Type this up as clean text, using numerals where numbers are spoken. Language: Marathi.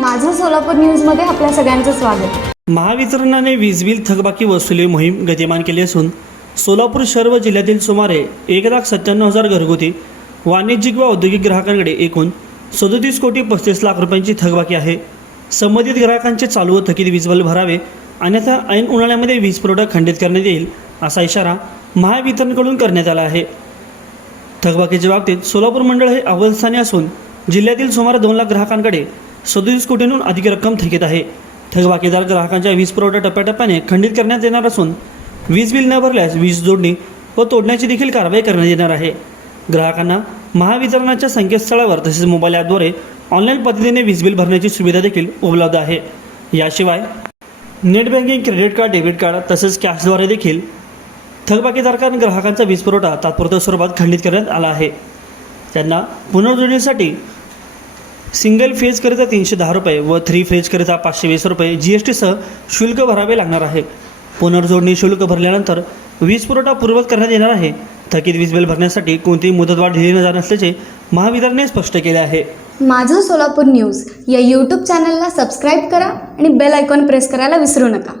माझं सोलापूर न्यूजमध्ये आपल्या सगळ्यांचं स्वागत। महावितरणाने वीज बिल थकबाकी वसुली मोहीम गतिमान केली असून सोलापूर शहर व जिल्ह्यातील सुमारे 1,97,000 घरगुती वाणिज्यिक व औद्योगिक ग्राहकांकडे एकूण 37,35,00,000 रुपयांची थकबाकी आहे। संबंधित ग्राहकांचे चालू व थकीत वीज बिल भरावे अन्यथा ऐन उन्हाळ्यामध्ये वीज पुरवठा खंडित करण्यात येईल असा इशारा महावितरणकडून करण्यात आला आहे। थकबाकीच्या बाबतीत सोलापूर मंडळ हे अव्वलस्थानी असून जिल्ह्यातील सुमारे 2 लाख ग्राहकांकडे 37 कोटींहून अधिक रक्कम थकीत आहे। थकबाकीदार ग्राहकांच्या वीज पुरवठा टप्प्याटप्प्याने खंडित करण्यात येणार असून वीज बिल न भरल्यास वीज जोडणी व तोडण्याची देखील कारवाई करण्यात येणार आहे। ग्राहकांना महावितरणाच्या संकेतस्थळावर तसेच मोबाईल ॲपद्वारे ऑनलाईन पद्धतीने वीज बिल भरण्याची सुविधा देखील उपलब्ध आहे। याशिवाय net banking, credit card, debit card तसेच कॅशद्वारे देखील थकबाकीदार ग्राहकांचा वीज पुरवठा तात्पुरत्या स्वरूपात खंडित करण्यात आला आहे। त्यांना पुनर्जोडणीसाठी सिंगल फेजकरिता 310 रुपये व 3 फेजकरिता 520 रुपये GST सह शुल्क भरावे लागणार आहे। पुनर्जोडणी शुल्क भरल्यानंतर वीज पुरवठा पूर्ववत करण्यात येणार आहे। थकीत वीज बिल भरण्यासाठी कोणतीही मुदतवाढ दिली जाणार नसल्याचे महावितरणने स्पष्ट केले आहे। माझं सोलापूर न्यूज या यूट्यूब चॅनलला सबस्क्राईब करा आणि बेल आयकॉन प्रेस करायला विसरू नका।